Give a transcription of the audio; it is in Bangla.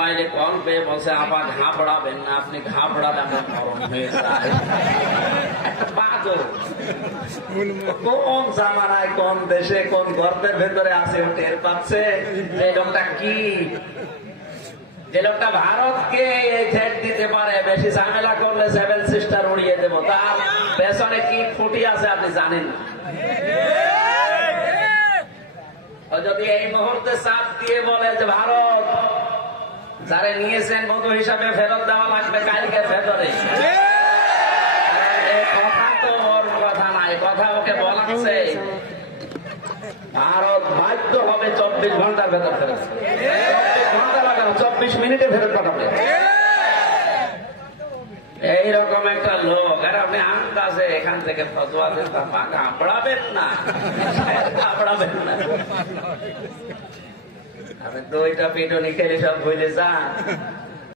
মোবাইলে কল পেয়ে বলছে আবার ঘাবড়াবেন না, আপনি ঘাবড়ালে আমার জামানায়, কোন দেশে, কোন গর্তের ভেতরে আছে টের পাচ্ছে? কি? যে লোকটা ভারতকে দিতে পারে, বেশি ঝামেলা করলে সেভেন সিস্টার উড়িয়ে দেবো। তার পেছনে কি ফুটি আছে আপনি জানেন? যদি এই মুহূর্তে চাপ দিয়ে বলে যে, ভারত যারে নিয়েছেন বন্ধু হিসাবে ফেরত দেওয়া লাগবে কালকে ভেতরে। কথা তো ওর কথা নাই, কথা ওকে বলাচ্ছে। ভারত বাধ্য হবে চব্বিশ ঘণ্টার ভেতর ফেরত ঘণ্টা লাগানো, চব্বিশ মিনিটে ফেরত পাঠাবে। এইরকম একটা লোক, আর আপনি আন্দাজে এখান থেকে ফতোয়া দেন তা পা কাপড়াবেন না। কাপড়াবেন না। আপনি ওইটা পিটুনি খেলে সব ভুলে যান